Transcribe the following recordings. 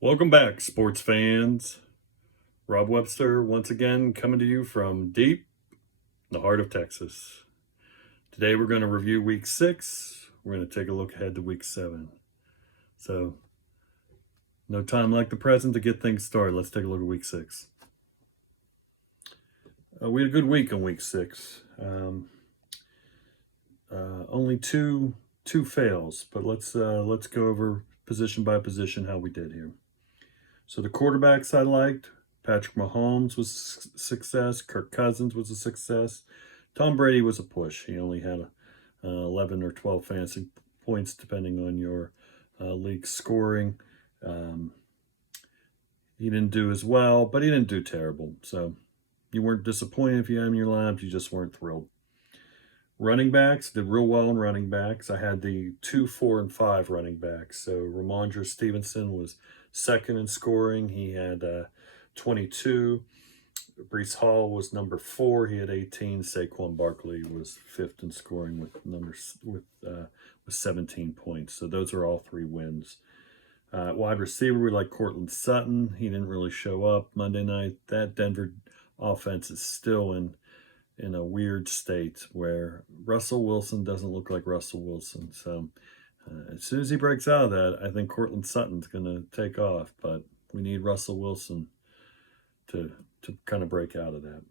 Welcome back, sports fans. Rob Webster once again coming to you from deep in the heart of Texas. Today we're going to review week 6. We're going to take a look ahead to week 7. So, no time like the present to get things started. Let's take a look at week 6. We had a good week in week 6. Only two fails, but let's go over position by position how we did here. So the quarterbacks I liked. Patrick Mahomes was a success. Kirk Cousins was a success. Tom Brady was a push. He only had 11 or 12 fantasy points, depending on your league scoring. He didn't do as well, but he didn't do terrible. So you weren't disappointed if you had him in your lineup. You just weren't thrilled. Running backs did real well in running backs. I had the 2, 4, and 5 running backs. So Ramondre Stevenson was second in scoring. He had 22. Brees Hall was number 4. He had 18. Saquon Barkley was 5th in scoring with 17 points. So those are all 3 wins. Wide receiver, we like Cortland Sutton. He didn't really show up Monday night. That Denver offense is still in a weird state where Russell Wilson doesn't look like Russell Wilson. So as soon as he breaks out of that, I think Cortland Sutton's going to take off. But we need Russell Wilson to kind of break out of that.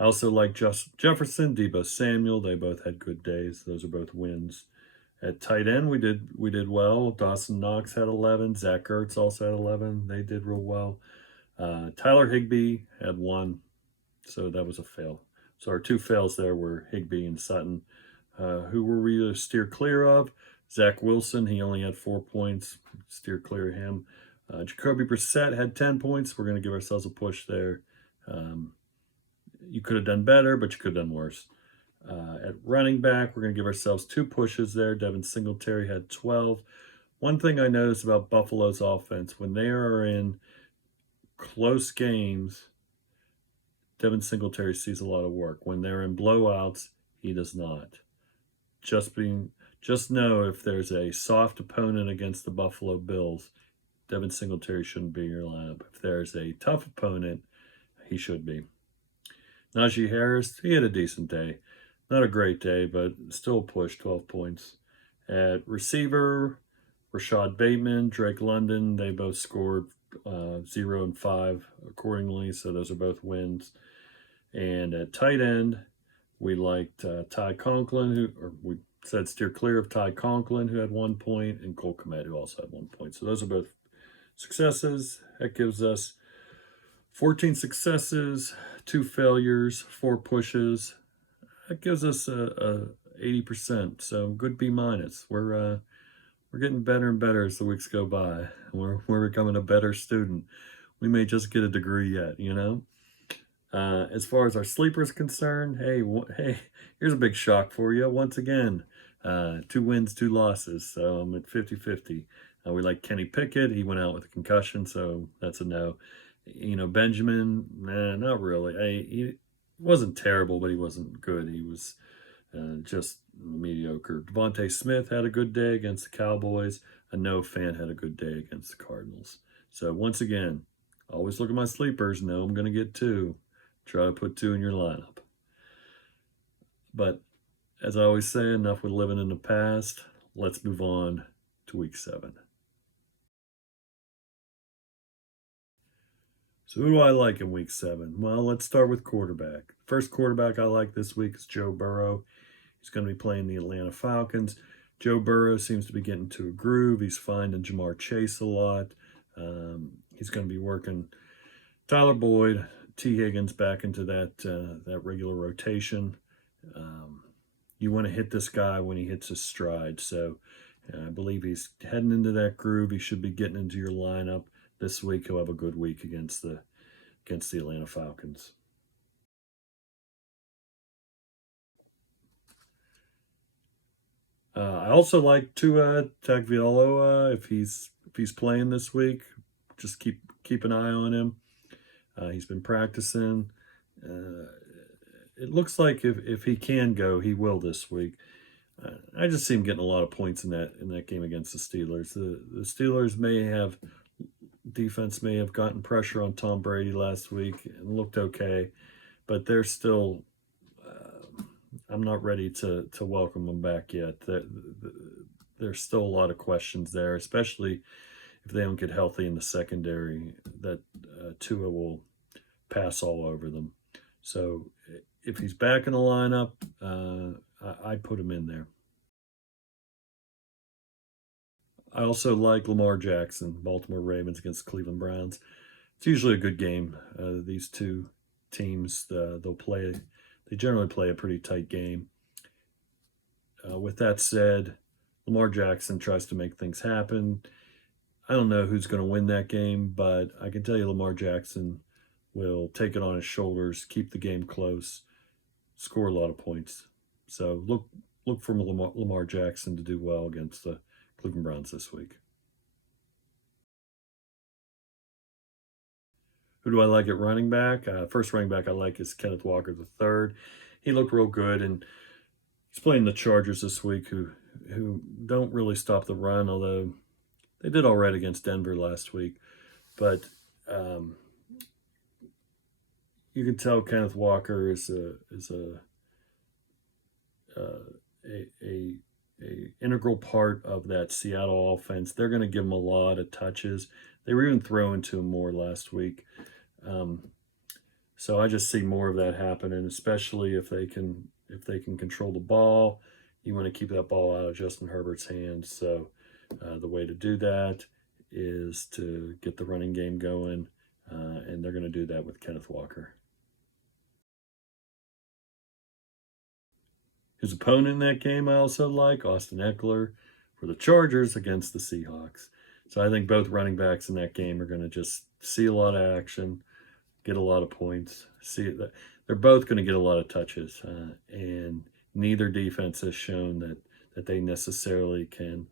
I also like Jefferson, Deebo Samuel. They both had good days. Those are both wins. At tight end, we did well. Dawson Knox had 11. Zach Ertz also had 11. They did real well. Tyler Higbee had 1. So that was a fail. So our 2 fails there were Higbee and Sutton. Who were we to steer clear of? Zach Wilson, he only had 4 points. Steer clear of him. Jacoby Brissett had 10 points. We're going to give ourselves a push there. You could have done better, but you could have done worse. At running back, we're going to give ourselves 2 pushes there. Devin Singletary had 12. One thing I noticed about Buffalo's offense, when they are in close games, Devin Singletary sees a lot of work. When they're in blowouts, he does not. Just know if there's a soft opponent against the Buffalo Bills, Devin Singletary shouldn't be in your lineup. If there's a tough opponent, he should be. Najee Harris, he had a decent day. Not a great day, but still pushed 12 points. At receiver, Rashad Bateman, Drake London, they both scored 0 and 5 accordingly, so those are both wins. And at tight end, we liked Ty Conklin, we said steer clear of Ty Conklin, who had 1 point, and Cole Kmet, who also had 1 point. So those are both successes. That gives us 14 successes, 2 failures, 4 pushes. That gives us a 80%. So good B minus. We're getting better and better as the weeks go by. We're becoming a better student. We may just get a degree yet, you know. As far as our sleeper is concerned, hey, here's a big shock for you. Once again, 2 wins, 2 losses. So I'm at 50-50. We like Kenny Pickett. He went out with a concussion, so that's a no. Benjamin, not really. He wasn't terrible, but he wasn't good. He was just mediocre. Devontae Smith had a good day against the Cowboys. A no fan had a good day against the Cardinals. So once again, always look at my sleepers. Know I'm going to get 2. Try to put 2 in your lineup. But as I always say, enough with living in the past. Let's move on to week 7. So who do I like in week 7? Well, let's start with quarterback. First quarterback I like this week is Joe Burrow. He's going to be playing the Atlanta Falcons. Joe Burrow seems to be getting to a groove. He's finding Jamar Chase a lot. He's going to be working Tyler Boyd, T. Higgins back into that regular rotation. You want to hit this guy when he hits his stride. So I believe he's heading into that groove. He should be getting into your lineup this week. He'll have a good week against the Atlanta Falcons. I also like Tua Tagovailoa if he's playing this week. Just keep an eye on him. He's been practicing. It looks like if he can go, he will this week. I just see him getting a lot of points in that game against the Steelers. The Steelers defense may have gotten pressure on Tom Brady last week and looked okay, but they're still. I'm not ready to welcome them back yet. There's still a lot of questions there, especially if they don't get healthy in the secondary. That Tua will pass all over them. So if he's back in the lineup, I put him in there. I also like Lamar Jackson, Baltimore Ravens against Cleveland Browns. It's usually a good game. These two teams, they'll play. They generally play a pretty tight game. With that said, Lamar Jackson tries to make things happen. I don't know who's going to win that game, but I can tell you Lamar Jackson will take it on his shoulders, keep the game close, score a lot of points. So look for Lamar Jackson to do well against the Cleveland Browns this week. Who do I like at running back? First running back I like is Kenneth Walker III. He looked real good, and he's playing the Chargers this week, who don't really stop the run, although they did all right against Denver last week. But you can tell Kenneth Walker is a integral part of that Seattle offense. They're going to give him a lot of touches. They were even throwing to him more last week. So I just see more of that happening, especially if they can control the ball. You want to keep that ball out of Justin Herbert's hands. So the way to do that is to get the running game going, and they're going to do that with Kenneth Walker. His opponent in that game I also like, Austin Ekeler, for the Chargers against the Seahawks. So I think both running backs in that game are going to just see a lot of action, get a lot of points. They're both going to get a lot of touches, and neither defense has shown that they necessarily can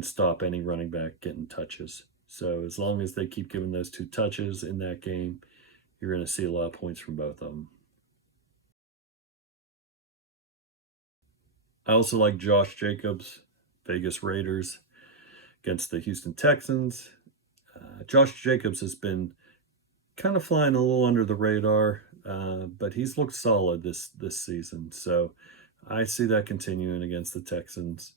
stop any running back getting touches. So as long as they keep giving those two touches in that game, you're going to see a lot of points from both of them. I also like Josh Jacobs, Vegas Raiders against the Houston Texans. Josh Jacobs has been kind of flying a little under the radar, but he's looked solid this season. So I see that continuing against the Texans.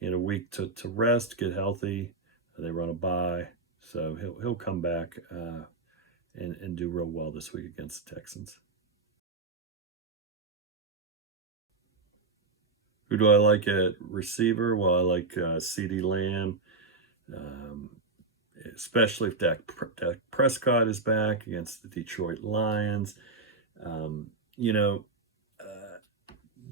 He had a week to rest, get healthy. They run a bye, so he'll come back and do real well this week against the Texans. Who do I like at receiver? Well, I like CeeDee Lamb, especially if Dak Prescott is back against the Detroit Lions. You know,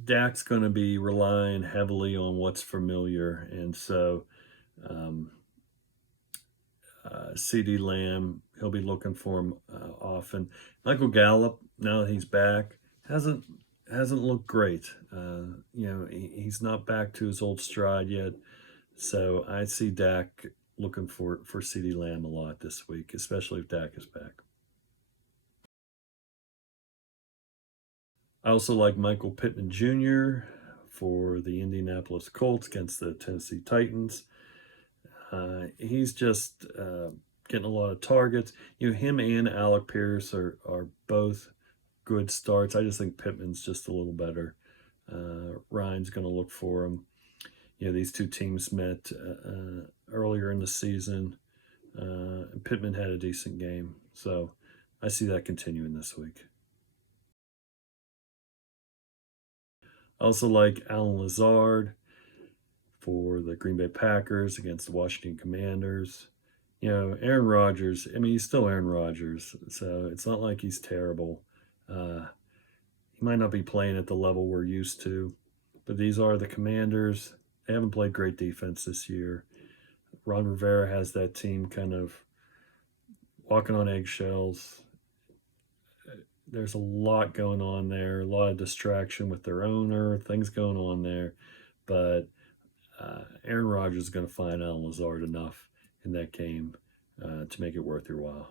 Dak's going to be relying heavily on what's familiar, and so CeeDee Lamb, he'll be looking for him often. Michael Gallup, now that he's back, hasn't looked great. He's not back to his old stride yet. So I see Dak looking for CeeDee Lamb a lot this week, especially if Dak is back. I also like Michael Pittman Jr. for the Indianapolis Colts against the Tennessee Titans. He's just getting a lot of targets. Him and Alec Pierce are both good starts. I just think Pittman's just a little better. Ryan's going to look for him. These two teams met earlier in the season. And Pittman had a decent game. So I see that continuing this week. I also like Allen Lazard for the Green Bay Packers against the Washington Commanders. Aaron Rodgers, he's still Aaron Rodgers, so it's not like he's terrible. He might not be playing at the level we're used to, but these are the Commanders. They haven't played great defense this year. Ron Rivera has that team kind of walking on eggshells. There's a lot going on there, a lot of distraction with their owner, things going on there. But Aaron Rodgers is going to find Allen Lazard enough in that game to make it worth your while.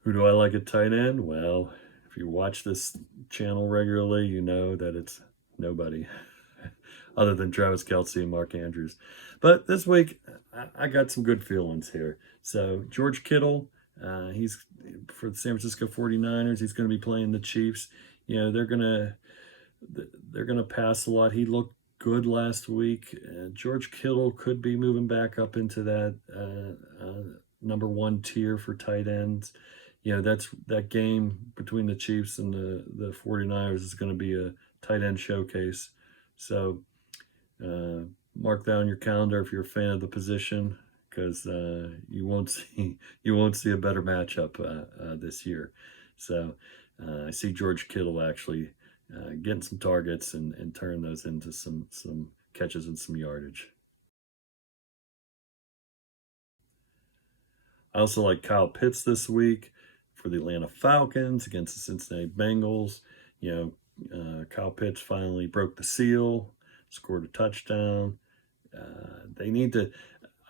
Who do I like at tight end? Well, if you watch this channel regularly, you know that it's nobody other than Travis Kelce and Mark Andrews. But this week, I got some good feelings here. So George Kittle, he's for the San Francisco 49ers. He's going to be playing the Chiefs. You know, they're going to pass a lot. He looked good last week. George Kittle could be moving back up into that number one tier for tight ends. You know, that game between the Chiefs and the 49ers is going to be a tight end showcase. So mark that on your calendar if you're a fan of the position, because you won't see a better matchup this year. So I see George Kittle actually getting some targets and turn those into some catches and some yardage. I also like Kyle Pitts this week for the Atlanta Falcons against the Cincinnati Bengals. You know, Kyle Pitts finally broke the seal, scored a touchdown. They need to.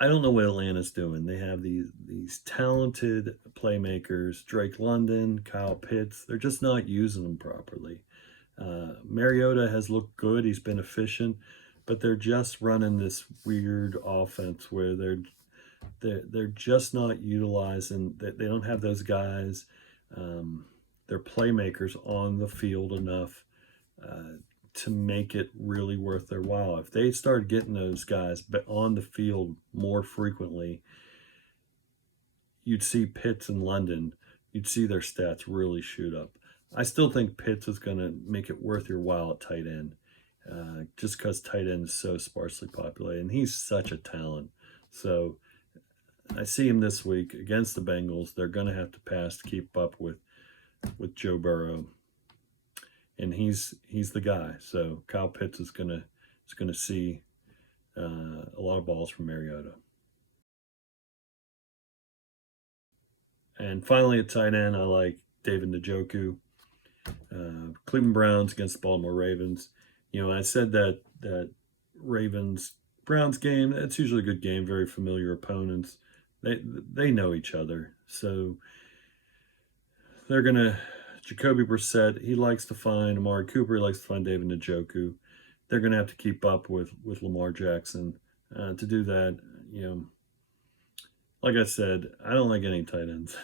I don't know what Atlanta's doing. They have these talented playmakers, Drake London, Kyle Pitts. They're just not using them properly. Mariota has looked good. He's been efficient, but they're just running this weird offense where they're just not utilizing. They don't have those guys. They're playmakers on the field enough to make it really worth their while. If they start getting those guys on the field more frequently, you'd see Pitts and London, you'd see their stats really shoot up. I still think Pitts is going to make it worth your while at tight end, just because tight end is so sparsely populated, and he's such a talent. So I see him this week against the Bengals. They're going to have to pass to keep up with Joe Burrow, and he's the guy. So Kyle Pitts is going to see a lot of balls from Mariota. And finally, at tight end, I like David Njoku. Cleveland Browns against the Baltimore Ravens. You know, I said that Ravens Browns game, that's usually a good game, very familiar opponents. They know each other. So they're going to, Jacoby Brissett, he likes to find Amari Cooper, he likes to find David Njoku. They're going to have to keep up with Lamar Jackson. To do that, you know, like I said, I don't like any tight ends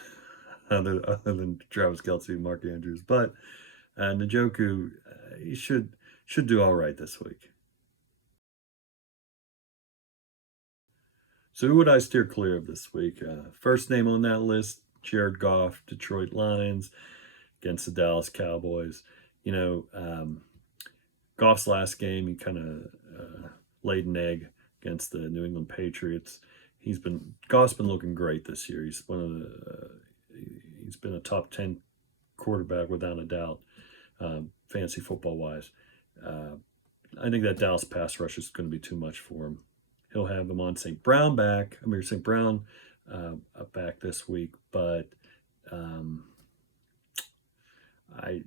other than Travis Kelce and Mark Andrews. But Njoku, he should do all right this week. So who would I steer clear of this week? First name on that list, Jared Goff, Detroit Lions against the Dallas Cowboys. You know, Goff's last game, he kind of laid an egg against the New England Patriots. Goff's been looking great this year. He's been a top 10 quarterback without a doubt, fantasy football wise. I think that Dallas pass rush is going to be too much for him. He'll have Amon St. Brown back. St. Brown back this week, but I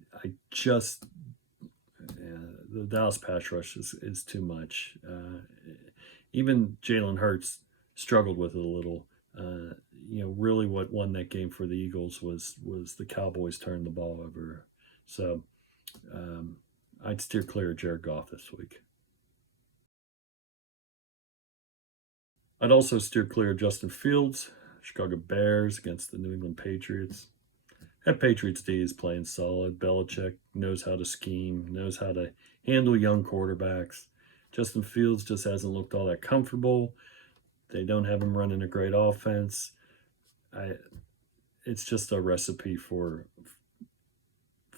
just the Dallas pass rush is too much. Even Jalen Hurts struggled with it a little. You know, really what won that game for the Eagles was the Cowboys turning the ball over. So I'd steer clear of Jared Goff this week. I'd also steer clear of Justin Fields, Chicago Bears against the New England Patriots. That Patriots D is playing solid. Belichick knows how to scheme, knows how to handle young quarterbacks. Justin Fields just hasn't looked all that comfortable. They don't have him running a great offense. It's just a recipe for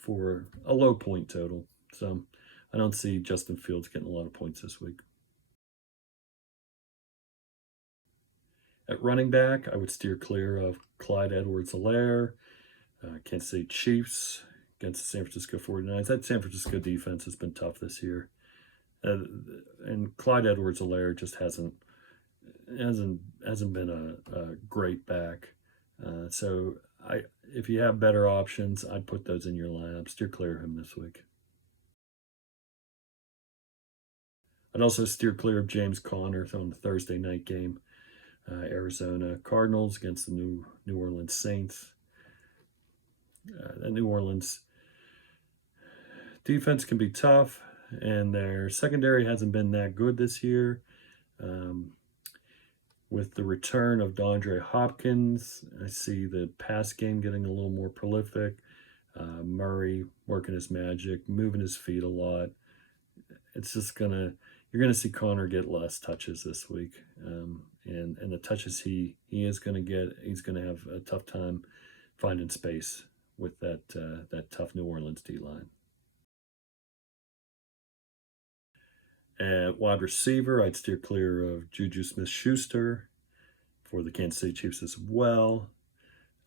a low point total. So I don't see Justin Fields getting a lot of points this week. At running back, I would steer clear of Clyde Edwards-Helaire, Kansas City Chiefs against the San Francisco 49ers. That San Francisco defense has been tough this year. And Clyde Edwards-Helaire just hasn't been a great back. So if you have better options, I'd put those in your lineup. Steer clear of him this week. I'd also steer clear of James Conner on the Thursday night game. Arizona Cardinals against the New Orleans Saints. New Orleans Defense can be tough, and their secondary hasn't been that good this year. Um, with the return of DeAndre Hopkins, I see the pass game getting a little more prolific. Murray working his magic, moving his feet a lot. It's just you're gonna see Connor get less touches this week, and the touches he is gonna get, he's gonna have a tough time finding space with that tough New Orleans D line. At wide receiver, I'd steer clear of Juju Smith-Schuster for the Kansas City Chiefs as well,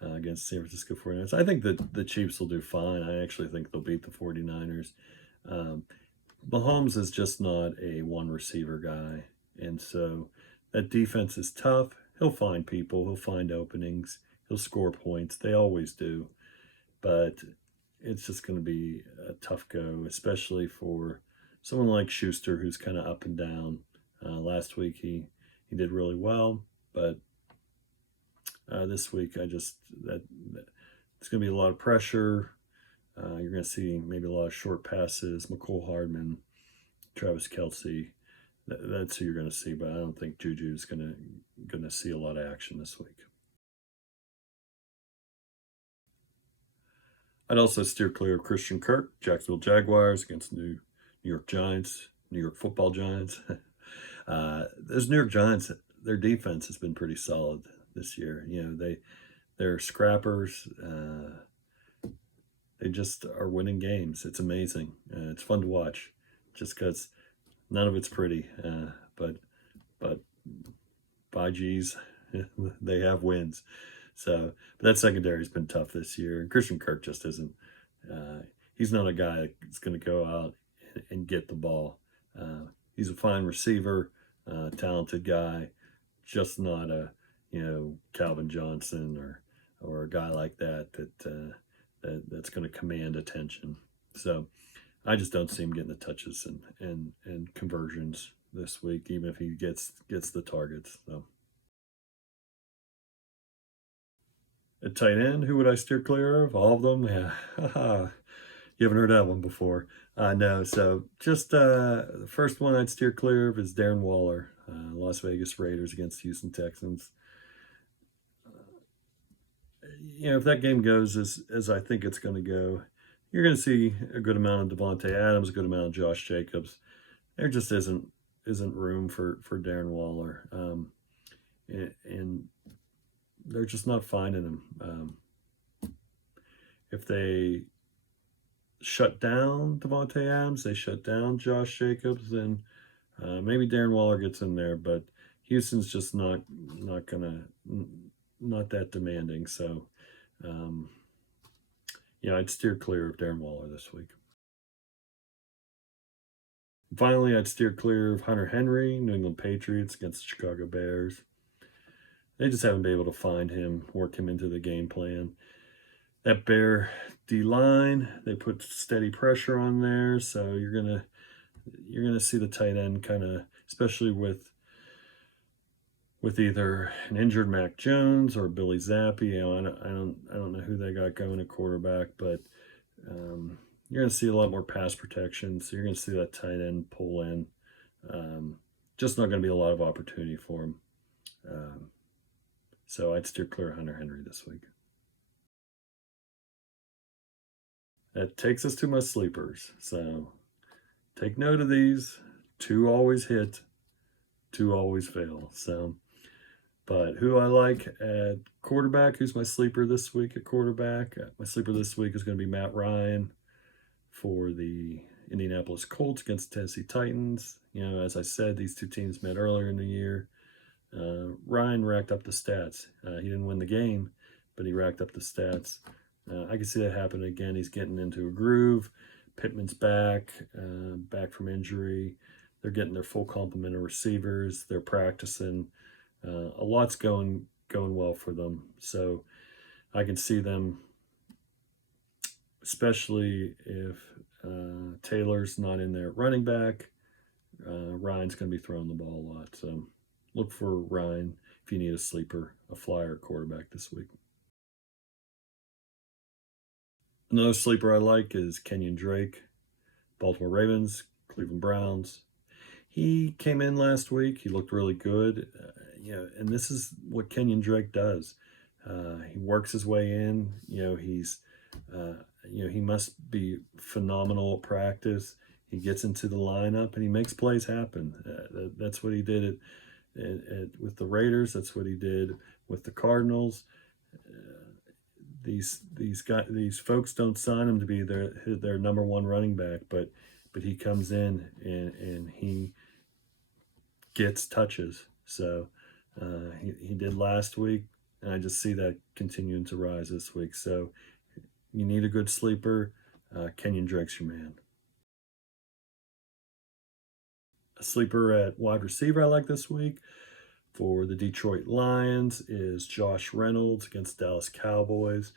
against San Francisco 49ers. I think that the Chiefs will do fine. I actually think they'll beat the 49ers. Um, Mahomes is just not a one receiver guy. And so that defense is tough. He'll find people, he'll find openings, he'll score points. They always do. But it's just going to be a tough go, especially for someone like Schuster, who's kind of up and down. Last week he did really well, but this week that it's going to be a lot of pressure. You're going to see maybe a lot of short passes. McCole Hardman, Travis Kelce. That's who you're going to see, but I don't think Juju's going to see a lot of action this week. I'd also steer clear of Christian Kirk, Jacksonville Jaguars against New York Giants, New York Football Giants. Those New York Giants, their defense has been pretty solid this year. You know, they're scrappers. They just are winning games. It's amazing. It's fun to watch, just because none of it's pretty. But by geez, they have wins. So, but that secondary has been tough this year. And Christian Kirk just isn't. He's not a guy that's going to go out and get the ball. He's a fine receiver, talented guy, just not a Calvin Johnson or a guy like that's going to command attention. So I just don't see him getting the touches and conversions this week, even if he gets the targets. So at tight end, who would I steer clear of? All of them? Yeah. You haven't heard that one before. No, so just the first one I'd steer clear of is Darren Waller, Las Vegas Raiders against Houston Texans. If that game goes as I think it's going to go, you're going to see a good amount of Devontae Adams, a good amount of Josh Jacobs. There just isn't room for Darren Waller, and they're just not finding him. If they shut down Devontae Adams, they shut down Josh Jacobs, then maybe Darren Waller gets in there. But Houston's just not that demanding. So, I'd steer clear of Darren Waller this week. Finally, I'd steer clear of Hunter Henry, New England Patriots against the Chicago Bears. They just haven't been able to find him, work him into the game plan. That Bear D-line, they put steady pressure on there, so you're gonna see the tight end kind of, especially with either an injured Mac Jones or Billy Zappi. I don't know who they got going at quarterback, but you're going to see a lot more pass protection. So you're going to see that tight end pull in. Just not going to be a lot of opportunity for him. So I'd steer clear of Hunter Henry this week. That takes us to my sleepers. So take note of these. 2 always hit, 2 always fail. So, but who I like at quarterback, who's my sleeper this week at quarterback? My sleeper this week is going to be Matt Ryan for the Indianapolis Colts against the Tennessee Titans. As I said, these 2 teams met earlier in the year. Ryan racked up the stats. He didn't win the game, but he racked up the stats. I can see that happen again. He's getting into a groove. Pittman's back from injury. They're getting their full complement of receivers. They're practicing. A lot's going well for them. So I can see them, especially if Taylor's not in there at running back. Ryan's going to be throwing the ball a lot. So look for Ryan if you need a sleeper, a flyer quarterback this week. Another sleeper I like is Kenyon Drake Baltimore Ravens, Cleveland Browns. He came in last week. He looked really good. And this is what Kenyon Drake does. He works his way in. He must be phenomenal at practice. He gets into the lineup and he makes plays happen. That's what he did with the Raiders. That's what he did with the Cardinals. These folks don't sign him to be their number one running back, but he comes in and he gets touches. So he did last week, and I just see that continuing to rise this week. So you need a good sleeper. Kenyon Drake's your man. A sleeper at wide receiver I like this week for the Detroit Lions is Josh Reynolds against Dallas Cowboys.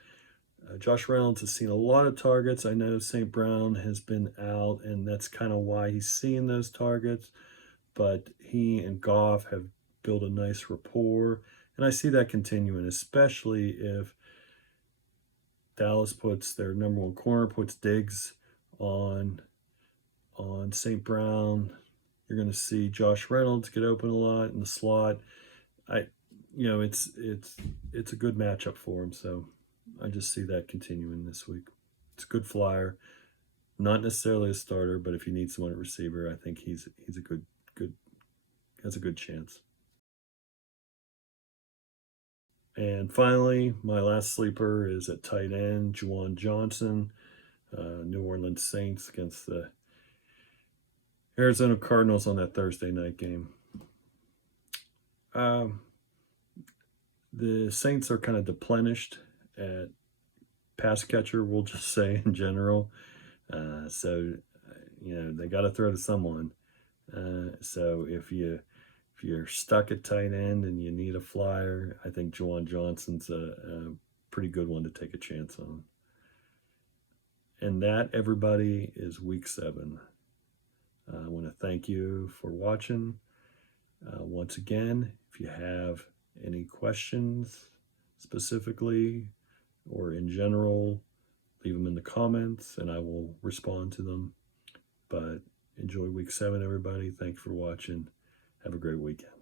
Josh Reynolds has seen a lot of targets. I know St. Brown has been out, and that's kind of why he's seeing those targets. But he and Goff have built a nice rapport, and I see that continuing, especially if Dallas puts their number one corner, puts Diggs on St. Brown. You're going to see Josh Reynolds get open a lot in the slot. It's a good matchup for him, so I just see that continuing this week. It's a good flyer, not necessarily a starter, but if you need someone at receiver, I think he's a good has a good chance. And finally, my last sleeper is at tight end, Juwan Johnson, New Orleans Saints against the Arizona Cardinals on that Thursday night game. The Saints are kind of deplenished at pass catcher, we'll just say in general. So they got to throw to someone. So if you're stuck at tight end and you need a flyer, I think Juwan Johnson's a pretty good one to take a chance on. And that, everybody, is week 7. I want to thank you for watching. Once again, if you have any questions specifically or in general, leave them in the comments and I will respond to them. But enjoy week 7, everybody. Thanks for watching. Have a great weekend.